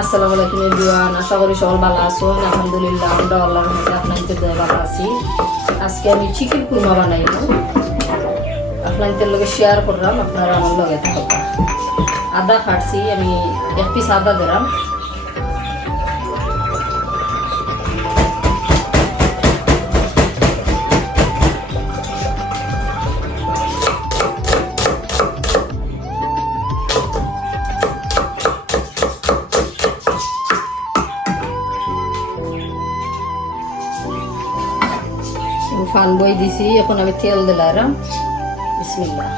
আসসালামু আলাইকুম এভরিওয়ান, আশা করি সবাই ভালো আছেন। আলহামদুলিল্লাহ আমরা আল্লাহর রহমতে আপনাদের দয়ায় ভালো আছি। আজকে আমি চিকেন কুরমা বানাইব, আপনাদের লগে শেয়ার করলাম, আপনারা আমার লগে থাকবেন। আদা কাটছি, আমি এক পিস আদা দিলাম। ফান বই দিছি, এখন আমি তেল দিলাম। বিসমিল্লাহ।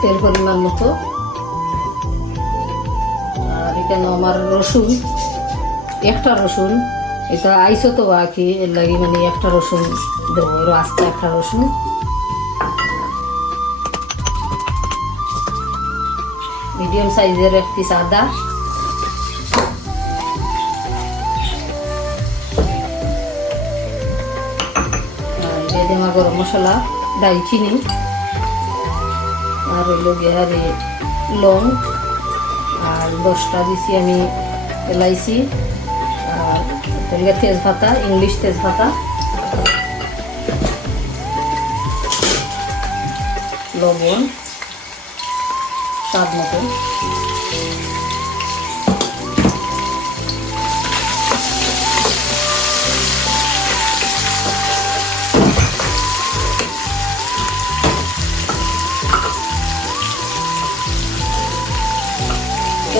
তেল পরিমাণ মতো। আর এখানে আমার রসুন, একটা রসুন, এটা আইসো তো বাকি এর লাগে মানে একটা রসুন দেবো, এর আস্তে একটা রসুন। মিডিয়াম সাইজের এক পিস আদা, দেওয়া গরম মশলা, দারচিনি, আর হইল গিয়ে লং, আর 10টা দিছি আমি এলাইচি, আর তেজপাতা, ইংলিশ তেজপাতা, লবণ স্বাদ মতো।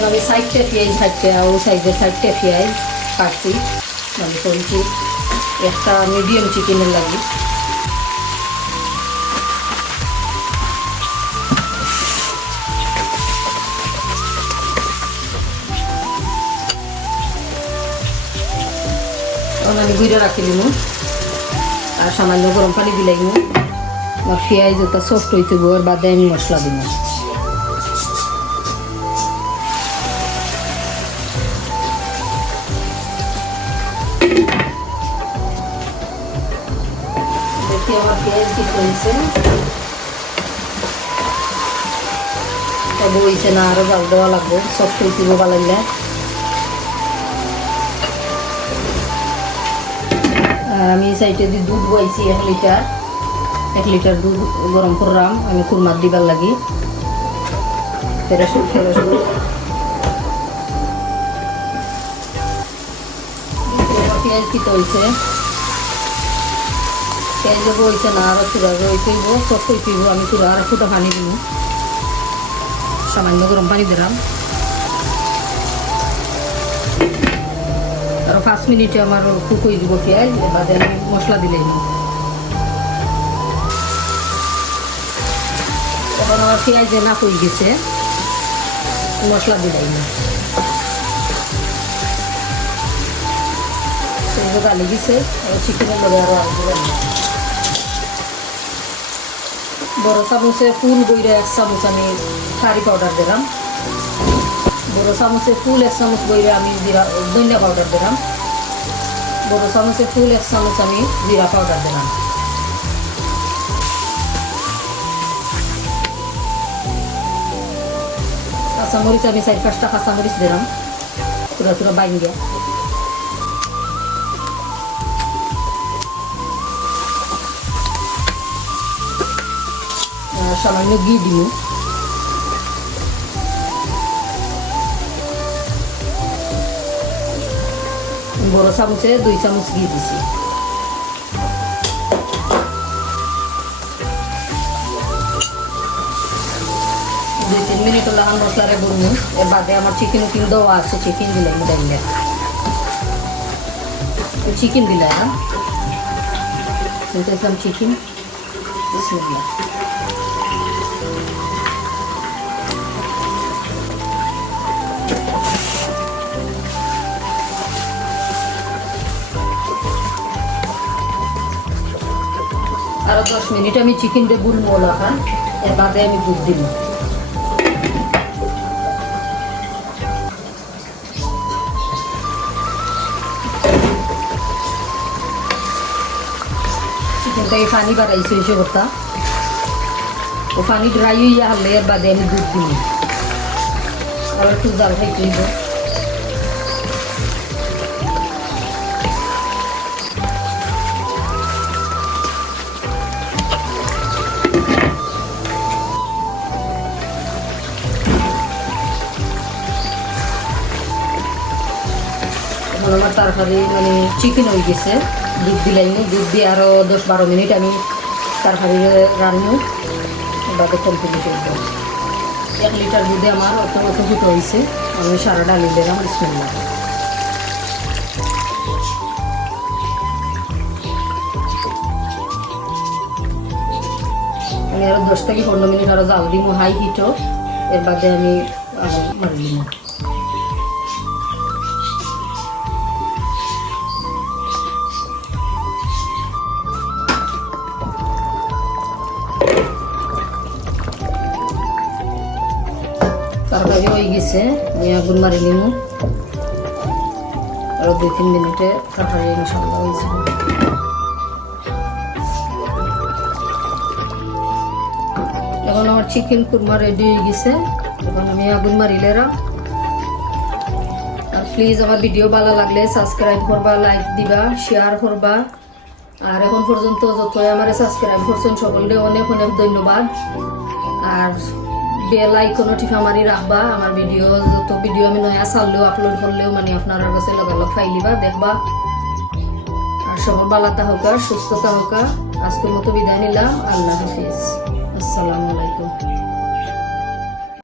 আমি 60টা পেঁয়াজ কাটতে, ও সাইজের 60টা পেঁয়াজ কাটছি, মানে করেছি একটা মিডিয়াম চিকেনের লাগে। আমি গুঁড়া রাখি দিব, আর সামান্য গরম পানি দিলাম। আমার পেঁয়াজ ওটা সফট হইতে ওর বাদে আমি মশলা দিব। আমার পেঁয়াজ ঠিক হয়েছে, তবে হয়েছে না, আরো জাল দেওয়া লাগবে, সফট হইতে বানাইলে। আর আমি সাইডে দিয়ে দুধ বইছি 1 লিটার দুধ গরম করলাম আমি কুরমার দিবার লাগি। পেঁয়াজ ঠিক হয়েছে, পেঁয়াজ হয়েছে না, আরো চুড়া হইতেইব, সফট হইতেইব। আমি চুড়া আর ফুটা পানি দিব, সামান্য গরম পানি দিলাম। আরো 5 মিনিটে আমার কুক হয়ে যাব পেঁয়াজ। বাদে আমি মশলা দিলেই এখন আমার পেঁয়াজ না হয়ে গেছে, মশলা দিলাই গালি দিছে। চিকেনের মধ্যে আরো বড় চামচে ফুল বইরে 1 চামচ আমি কারি পাউডার দিলাম। বড় চামচে ফুল 1 চামচ বইরে আমি ধনিয়া পাউডার দিলাম। বড় চামচে ফুল 1 চামচ আমি জিরা পাউডার দিলাম। কাঁচামরিচ আমি 4-5টা কাঁচামরিচ দিলাম, পুরা বাইঙ্গা। সামান্য ঘি দিও, বড় চামচে 2 চামচ ঘি দিছি। 2-3 মিনিট লাগান মশলারে বলবো। এর বাদে আমার চিকেন দেওয়া আছে, চিকেন দিলাম ডাইলে, চিকেন দিলাম চিকেন। বিসমিল্লাহ। আরো 10 মিনিট আমি চিকেন দিয়ে বুলবো লাগান, এর বাদে আমি দুধ দিব। চিকেনটাকে পানি বাড়াইছে এসে কথা, ও পানি ড্রাই হইয়া হারলে এর বাদে আমি দুধ দিই। আর একটু জাল খাইতে হইব। এখন আমার তরকারি মানে চিকেন হয়ে গেছে, দুধ দিলাইনি, দুধ দিয়ে আরও 10-12 মিনিট আমি তরকারি রান্নু বাদে কমপ্লিট করবো। 1 লিটার দুধে আমার অত ফুটো হয়েছে, আমি সারা ডালি দিলাম। বিসমিল্লাহ। আমি আরও 10 থেকে 15 মিনিট আরও জাল দিব হাই হিটও, এর বাদে আমি আরও মারি দিব। তরকারি হয়ে গেছে, আমি আগুন মারি নিব। আরো 2-3 মিনিটে তরকারি ইনশাআল্লাহ হয়ে যাবে। এখন আমার চিকেন কুরমা রেডি হয়ে গেছে, এখন আমি আগুন মারিলেরা। আর প্লিজ আমার ভিডিও ভালো লাগলে সাবস্ক্রাইব করবা, লাইক দিবা, শেয়ার করবা। আর এখন পর্যন্ত যতই আমার সাবস্ক্রাইব করছেন সকলকে অনেক অনেক ধন্যবাদ। আর বেল আইকনও ঠিক আমারই রাখবা। আমার যত ভিডিও আমি নয়া ছাড়লেও আপলোড করলেও মানে আপনার কাছে লগালগ ফাইলিবা দেখবা। আর সকল ভালো থাকা, সুস্থতা হোক। আজকের মতো বিদায় নিলাম। আল্লাহ হাফিজ। আসসালামু আলাইকুম।